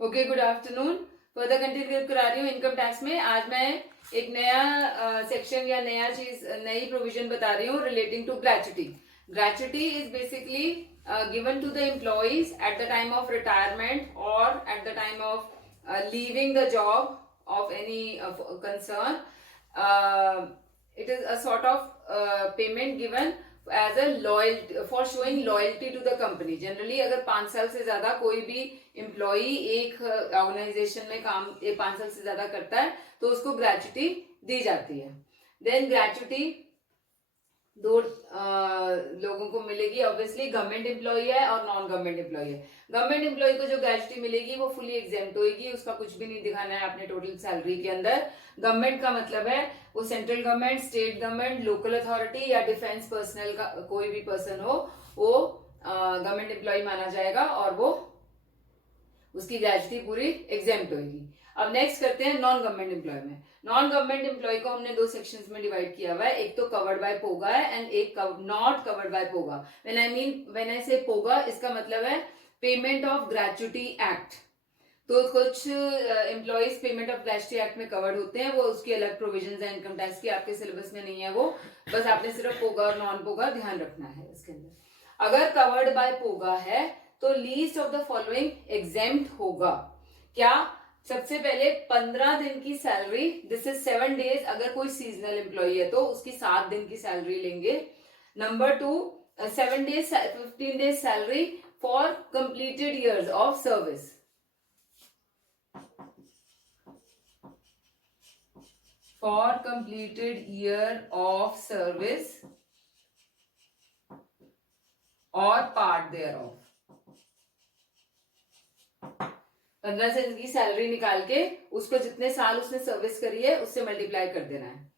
Okay, good afternoon. Further continue करा रही हूँ इनकम टैक्स में। आज मैं एक नया सेक्शन या नया चीज, नई प्रोविजन बता रही हूँ relating to gratuity. Gratuity is basically given to the employees at the time of retirement और at the time of leaving the job of any concern. It is a sort of payment given as a loyalty for showing loyalty to the company. Generally अगर 5 साल से ज्यादा कोई भी employee एक organisation में काम 5 साल से ज्यादा करता है तो उसको ग्रेच्युटी दी जाती है। देन ग्रेच्युटी दो लोगों को मिलेगी। ऑब्वियसली गवर्नमेंट एम्प्लॉय है और नॉन गवर्नमेंट एम्प्लॉय है। गवर्नमेंट एम्प्लॉय को जो ग्रेच्युटी मिलेगी वो फुली एग्जेम्प्ट होगी, उसका कुछ भी नहीं दिखाना है अपने टोटल सैलरी के अंदर। गवर्नमेंट का मतलब है वो central government, state government, local authority या डिफेंस पर्सनल का कोई भी पर्सन हो, वो गवर्नमेंट एम्प्लॉय माना जाएगा और वो उसकी ग्रेच्युटी पूरी एग्जेम्प्ट होगी। अब नेक्स्ट करते हैं नॉन गवर्नमेंट एम्प्लॉय में। नॉन गवर्नमेंट एम्प्लॉय को हमने 2 सेक्शंस में डिवाइड किया हुआ है, एक तो कवर्ड बाय पोगा है एंड एक not covered by POGA. When I say POGA, इसका मतलब है पेमेंट ऑफ ग्रेच्युटी एक्ट। तो कुछ employees payment of gratuity act में कवर्ड होते हैं, वो उसकी अलग प्रोविजंस है इनकम टैक्स की, आपके सिलेबस में नहीं है वो, बस आपने सिर्फ पोगा और नॉन पोगा ध्यान रखना है इसके अंदर। अगर कवर्ड बाय पोगा है तो least of the following exempt होगा। क्या? सबसे पहले 15 दिन की सैलरी, दिस इज 7 डेज। अगर कोई सीजनल एम्प्लॉय है तो उसकी 7 दिन की सैलरी लेंगे। Number 2, 7 days 15 days salary for completed years of service. For completed year of service और पार्ट देयर ऑफ। 15 से की सैलरी निकाल के उसको जितने साल उसने सर्विस करी है उससे मल्टीप्लाई कर देना है।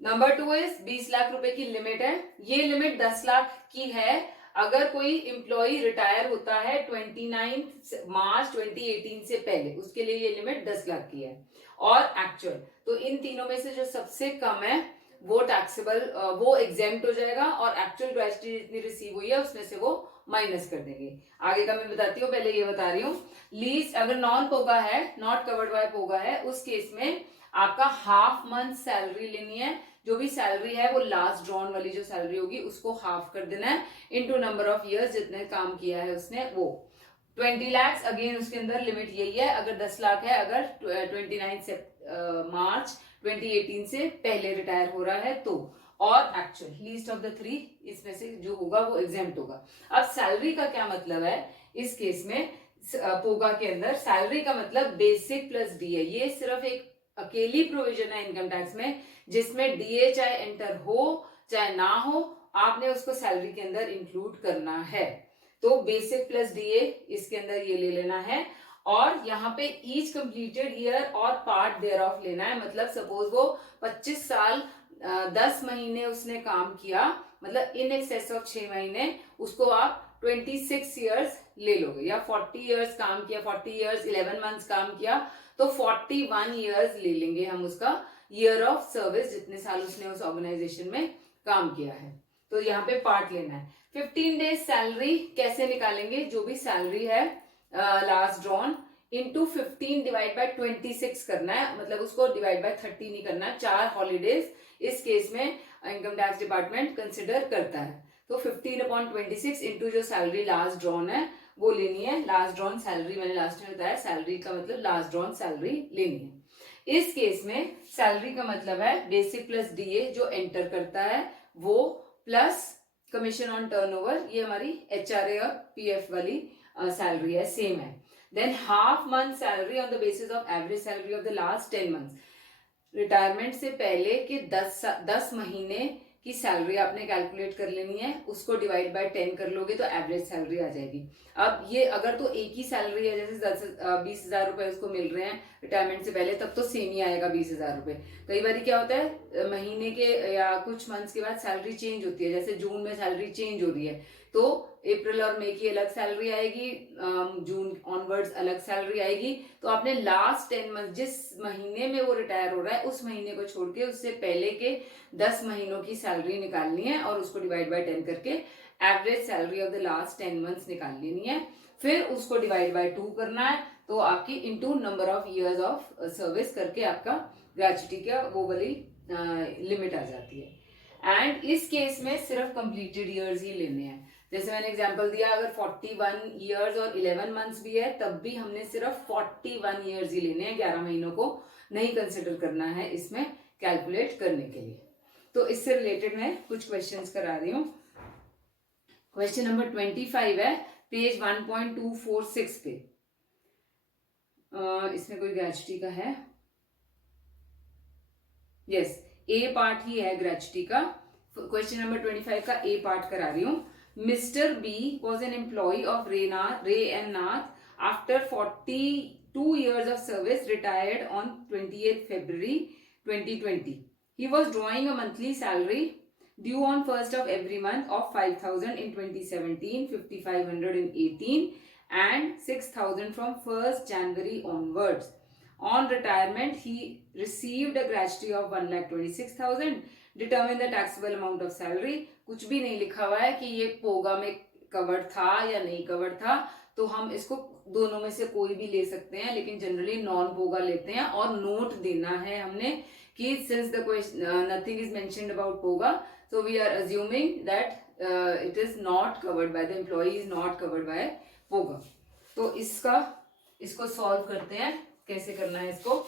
नंबर 2 इज 20 लाख रुपए की लिमिट है। ये लिमिट 10 लाख की है अगर कोई एम्प्लॉय रिटायर होता है 29 मार्च 2018 से पहले, उसके लिए ये लिमिट 10 लाख की है। और एक्चुअल, तो इन तीनों में से जो सबसे कम है वो टैक्सेबल, वो एग्जेम्प्ट हो जाएगा और एक्चुअल ग्रेच्युटी जितनी रिसीव हुई है उसमें से वो माइनस कर देंगे। आगे का मैं बताती हूँ, पहले ये बता रही हूँ। लीस्ट अगर नॉन पोगा है, नॉट कवर्ड बाय पोगा है, उस केस में आपका हाफ मंथ सैलरी लेनी है। जो भी सैलरी है वो लास्ट ड्रॉन वाली जो सैलरी होगी उसको हाफ कर देना है इनटू नंबर ऑफ इयर्स जितने काम किया है उसने वो। 20 लाख अगेन उसके अंदर लिमिट यही है। अगर 10 लाख है, अगर 29 मार्च 2018 से पहले रिटायर हो रहा है तो, और एक्चुअल लीस्ट ऑफ द 3 इसमें से जो होगा वो एग्जेम्प्ट होगा। अब सैलरी का क्या मतलब है इस केस में? पोगा के अंदर सैलरी का मतलब बेसिक प्लस डीए। ये सिर्फ एक अकेली प्रोविजन है इनकम टैक्स में जिसमें डीए चाहे एंटर हो चाहे ना हो, आपने उसको सैलरी के अंदर इंक्लूड करना है। तो बेसिक प्लस डीए इसके अंदर ये ले लेना है। और यहाँ पे ईच कंप्लीटेड ईयर और पार्ट देयर ऑफ लेना है। मतलब सपोज वो 25 साल 10 महीने उसने काम किया, मतलब इन एक्सेस ऑफ 6 महीने, उसको आप 26 ईयर्स ले लोगे। या 40 ईयर्स काम किया, 40 ईयर्स 11 मंथ्स काम किया तो 41 ईयर्स ले लेंगे हम उसका ईयर ऑफ सर्विस, जितने साल उसने उस ऑर्गेनाइजेशन में काम किया है। तो यहाँ पे पार्ट लेना है। 15 डेज सैलरी कैसे निकालेंगे? जो भी सैलरी है last drawn into 15 divide by 26 करना है, मतलब उसको डिवाइड बाय 30 नहीं करना है। 4 हॉलीडेज इस केस में इनकम टैक्स डिपार्टमेंट कंसिडर करता है। तो 15/26 इंटू जो सैलरी लास्ट ड्रॉन है वो लेनी है। लास्ट ड्रॉन सैलरी मैंने लास्ट में बताया, सैलरी का मतलब लास्ट ड्रॉन सैलरी लेनी है। इस केस में सैलरी का मतलब है बेसिक प्लस डीए जो एंटर करता है वो, प्लस कमीशन ऑन टर्नओवर, ये हमारी एचआरए और पीएफ वाली सैलरी है, सेम है। Than half month salary on the basis of average salary of the last 10 months. Retirement से पहले के 10 महीने की सैलरी आपने कैलकुलेट कर लेनी है, उसको डिवाइड बाय 10 कर लोगे तो एवरेज सैलरी आ जाएगी। अब ये अगर तो एक ही सैलरी है, जैसे 20,000 रुपए उसको मिल रहे हैं रिटायरमेंट से पहले, तब तो सेम ही आएगा 20,000 रुपए। कई बार क्या होता है महीने के या कुछ मंथ्स के बाद सैलरी चेंज होती है, जैसे जून में सैलरी चेंज हो रही है तो अप्रैल और मई की अलग सैलरी आएगी, जून ऑनवर्ड्स अलग सैलरी आएगी। तो आपने लास्ट 10 मंथ जिस महीने में वो रिटायर हो रहा है उस महीने को छोड़ के उससे पहले के 10 महीनों की सैलरी निकालनी है और उसको डिवाइड बाय 10 करके average salary of the last 10 months निकाल लेनी है। फिर उसको डिवाइड बाय 2 करना है, तो आपकी into number of years of service करके आपका ग्रेचुटी का वो वाली लिमिट आ जाती है। एंड इस केस में सिर्फ कंप्लीटेड ईयर्स ही लेने हैं। जैसे मैंने एग्जांपल दिया, अगर 41 ईयर्स और 11 मंथ्स भी है तब भी हमने सिर्फ 41 ईयर्स ही लेने हैं, 11 महीनों को नहीं कंसिडर करना है इसमें कैलकुलेट करने के लिए। तो इससे रिलेटेड मैं कुछ क्वेश्चंस करा रही हूँ। क्वेश्चन नंबर 25 है, पेज 1.246 पे। इसमें कोई ग्रेचुटी का है? यस, ए पार्ट ही है ग्रेचुटी का। क्वेश्चन नंबर 25 का ए पार्ट करा रही हूँ। Mister B was an employee of Ray and Nath after 42 years of service, retired on 28th February 2020. He was drawing a monthly salary due on 1st of every month of 5,000 in 2017, 5,500 in 18, and 6,000 from 1st January onwards. On retirement, he received a gratuity of 1,26,000. Determine the taxable amount of salary. कुछ भी नहीं लिखा हुआ है कि ये पोगा में covered था या नहीं कवर्ड था, तो हम इसको दोनों में से कोई भी ले सकते हैं, लेकिन जनरली नॉन पोगा लेते हैं। और नोट देना है हमने कि since the question nothing is mentioned about POGA, so we are assuming that it is not covered by the employee, is not covered by पोगा। तो इसको सॉल्व करते हैं, कैसे करना है इसको।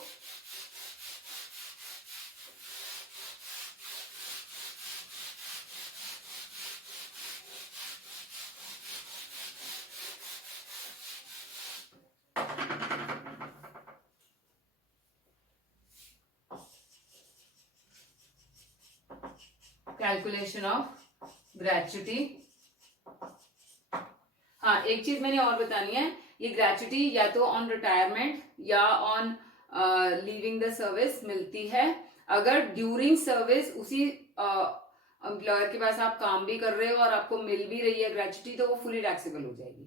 Calculation of gratuity. हाँ, एक चीज मैंने और बतानी है, ये ग्रेचुटी या तो ऑन रिटायरमेंट या ऑन लीविंग द सर्विस मिलती है। अगर ड्यूरिंग सर्विस उसी एम्प्लॉयर के पास आप काम भी कर रहे हो और आपको मिल भी रही है ग्रेचुटी, तो वो फुली टैक्सेबल हो जाएगी,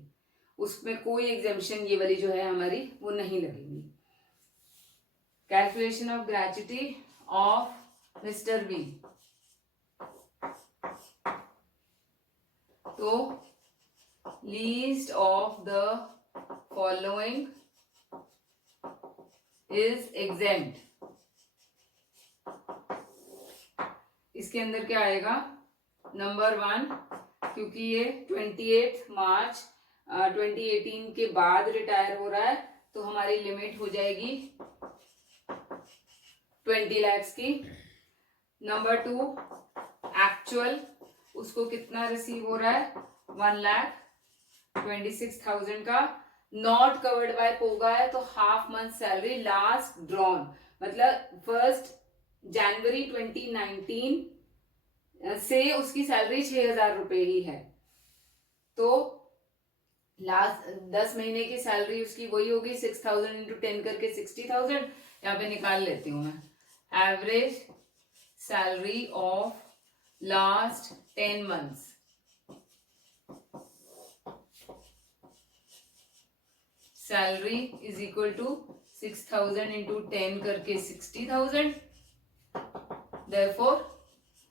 उसमें कोई एग्जेम्पशन ये वाली जो है हमारी वो नहीं लगेगी। Calculation of gratuity of mister B. तो least of the following is exempt. इसके अंदर क्या आएगा? नंबर 1, क्योंकि ये 28 मार्च 2018 के बाद रिटायर हो रहा है, तो हमारी लिमिट हो जाएगी 20 lakhs की। नंबर 2, एक्चुअल उसको कितना रिसीव हो रहा है? 1,26,000 का। नॉट कवर्ड बाय पोगा है, तो half month salary last drawn, मतलब 1 जनवरी 2019 से उसकी सैलरी 6,000 रुपए ही है, तो लास्ट 10 महीने की सैलरी उसकी वही होगी 6,000 इंटू 10 करके 60,000। यहाँ पे निकाल लेती हूँ मैं। Average salary of last 10 months, salary is equal to 6,000 into 10 करके 60,000। Therefore,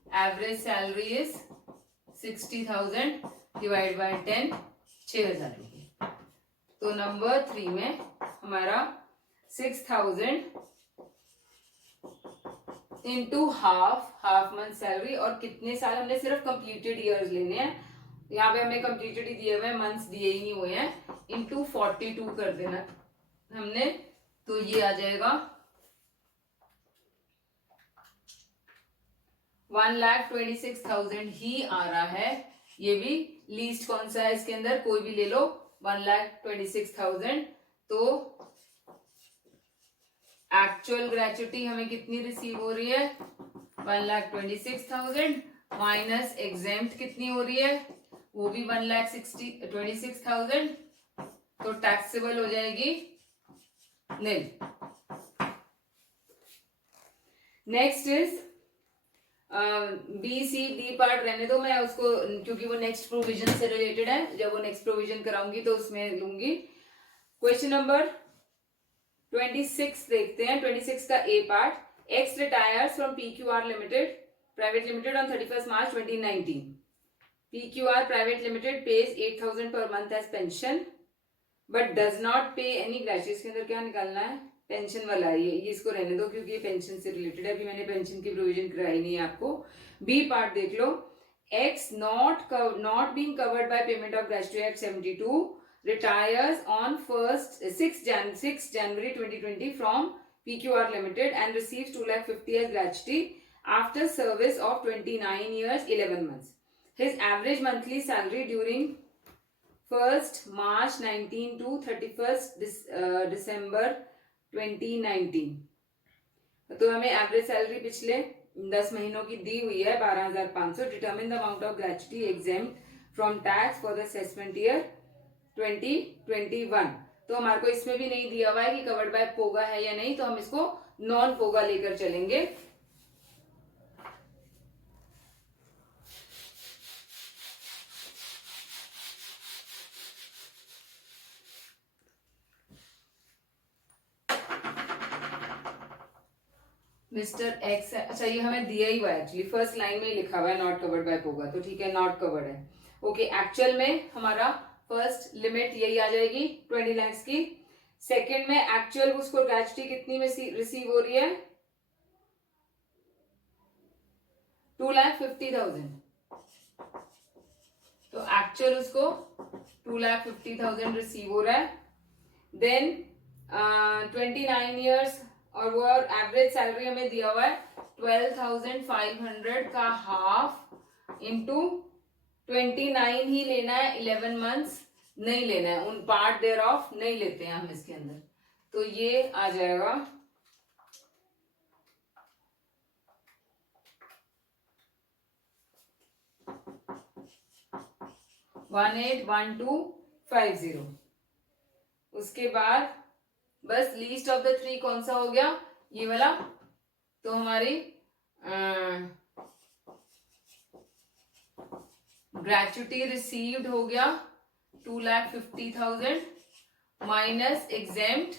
average salary is 60,000 divide by 10, 6,000 रुपये। तो नंबर 3 में हमारा 6,000 इंटू हाफ मंथ सैलरी, और कितने साल, हमने सिर्फ कंप्लीटेड ईयर्स लेने हैं, यहाँ पे हमें कंप्लीटेड ही दिए हुए हैं, मंथ्स दिए ही नहीं हुए हैं, इंटू 42 कर देना हमने, तो ये आ जाएगा 1,26,000 ही आ रहा है। ये भी लीस्ट कौन सा है इसके अंदर, कोई भी ले लो, 1,26,000। तो एक्चुअल ग्रेचुटी हमें कितनी रिसीव हो रही है? 1,26,000 माइनस एग्जेम्प्ट कितनी हो रही है? वो भी 1,26,000, तो टैक्सेबल हो जाएगी nil. Next is B C D part रहने दो, मैं उसको क्योंकि वो नेक्स्ट प्रोविजन से रिलेटेड है, जब वो नेक्स्ट प्रोविजन कराऊंगी तो उसमें लूंगी। क्वेश्चन नंबर 26 देखते हैं। 26 का A part. X retires from PQR limited private limited on 31st March 2019. PQR private limited pays 8,000 per month as pension but does not pay any graduate. इसके अंदर क्या निकालना है, पेंशन वाला है, ये इसको रहने दो क्योंकि ये पेंशन से रिलेटेड है, अभी मैंने पेंशन की प्रोविजन कराई नहीं है आपको। बी पार्ट देख लो, X not being covered by payment of graduate act 72 retires on 6 January 2020 from PQR Limited and receives 2,50,000 as gratuity after service of 29 years 11 months. His average monthly salary during 1st March 19 to 31st December 2019, तो हमें average salary पिछले 10 महीनों की दी हुई है 12,500। Determine the amount of gratuity exempt from tax for the assessment year 2021। तो हमारे को इसमें भी नहीं दिया हुआ है कि कवर्ड बाय पोगा है या नहीं, तो हम इसको नॉन पोगा लेकर चलेंगे। मिस्टर एक्स, अच्छा ये हमें दिया ही हुआ है एक्चुअली, फर्स्ट लाइन में ही लिखा हुआ है नॉट कवर्ड बाय पोगा, तो ठीक है नॉट कवर्ड है। ओके, एक्चुअल में हमारा फर्स्ट लिमिट यही आ जाएगी 20 लाख की। सेकंड में एक्चुअल उसको ग्रेचुटी कितनी में रिसीव हो रही है, 2,50,000। तो एक्चुअल उसको 2,50,000 रिसीव हो रहा है। देन 29 ईयर्स, और वो एवरेज सैलरी हमें दिया हुआ है 12,500 का हाफ इंटू 29 ही लेना है, 11 मंथ्स नहीं लेना है, उन पार्ट देयर ऑफ नहीं लेते हैं हम इसके अंदर। तो ये आ जाएगा 181250। उसके बाद बस लीस्ट ऑफ द थ्री कौन सा हो गया, ये वाला। तो हमारी ग्रेचुटी रिसीव्ड हो गया 2,50,000 माइनस एग्जेम्प्ट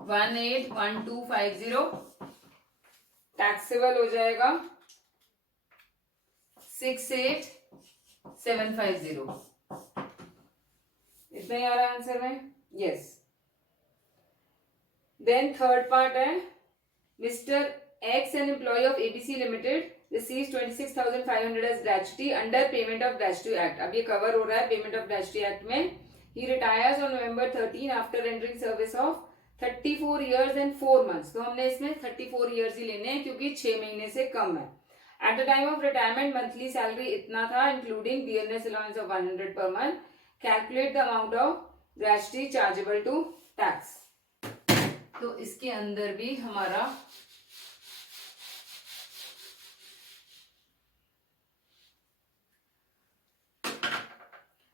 181250, टैक्सेबल हो जाएगा 68,750। इतना ही आ रहा है आंसर में, यस। देन थर्ड पार्ट है, Mister X an employee of ABC limited receives 26,500 as gratuity under payment of gratuity act। अब ये कवर हो रहा है पेमेंट ऑफ gratuity act में। he retires on November 13 after rendering service of 34 years and 4 months। तो हमने इसमें 34 years ही लेने हैं क्योंकि 6 महीने से कम है। at the time of retirement monthly salary इतना था including dearness allowance of 100 per month। calculate the amount of gratuity chargeable to tax। तो इसके अंदर भी हमारा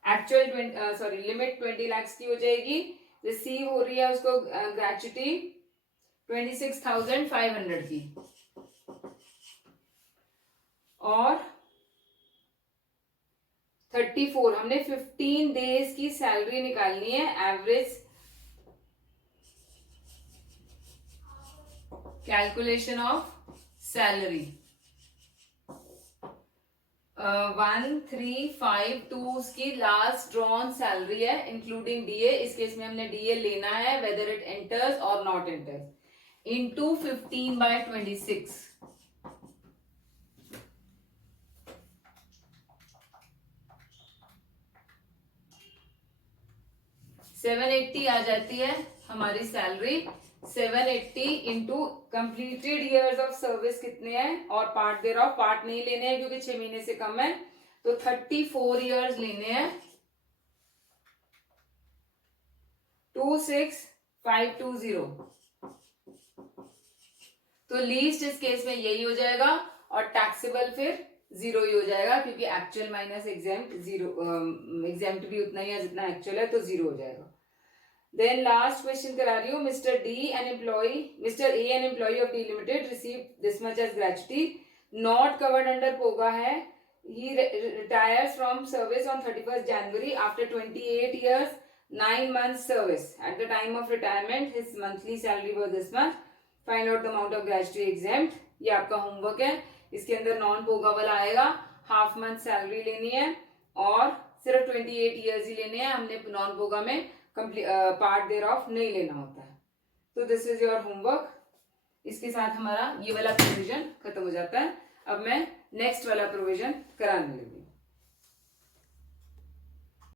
एक्चुअल लिमिट 20 लाख की हो जाएगी, रिसीव हो रही है उसको ग्रेचुटी 26,500 की, और 34 हमने 15 डेज की सैलरी निकालनी है, एवरेज कैलकुलेशन ऑफ सैलरी 1352 उसकी लास्ट ड्रॉन सैलरी है इंक्लूडिंग डीए। इस केस में हमने डीए लेना है वेदर इट एंटर्स और नॉट एंटर्स, इनटू 15/26। 780 आ जाती है हमारी salary. 780 into completed years of service कितने हैं, और पार्ट देयर ऑफ, पार्ट नहीं लेने हैं क्योंकि 6 महीने से कम है, तो 34 ईयर्स लेने हैं। 26,520। तो लीस्ट इस केस में यही हो जाएगा, और टैक्सेबल फिर 0 ही हो जाएगा क्योंकि एक्चुअल माइनस एग्जेम्प्ट 0, एग्जेम्प्ट भी उतना ही है जितना एक्चुअल है, तो 0 हो जाएगा। देन लास्ट क्वेश्चन करा रही हूँ, mister A an employee of D limited receive this much as gratuity, not covered under POGA है। He retires from service on 31st January after 28 years 9 months service. At the time of retirement his monthly salary was this much, find out the amount of gratuity exempt. ये आपका homework है, इसके अंदर non पोगा वाला आएगा, half month salary लेनी है और सिर्फ 28 ईयर्स ही लेने हैं, हमने नॉन पोगा में पार्ट देयर ऑफ नहीं लेना होता है। तो दिस इज योर होमवर्क। इसके साथ हमारा ये वाला प्रोविजन खत्म हो जाता है। अब मैं नेक्स्ट वाला प्रोविजन कराने लगी।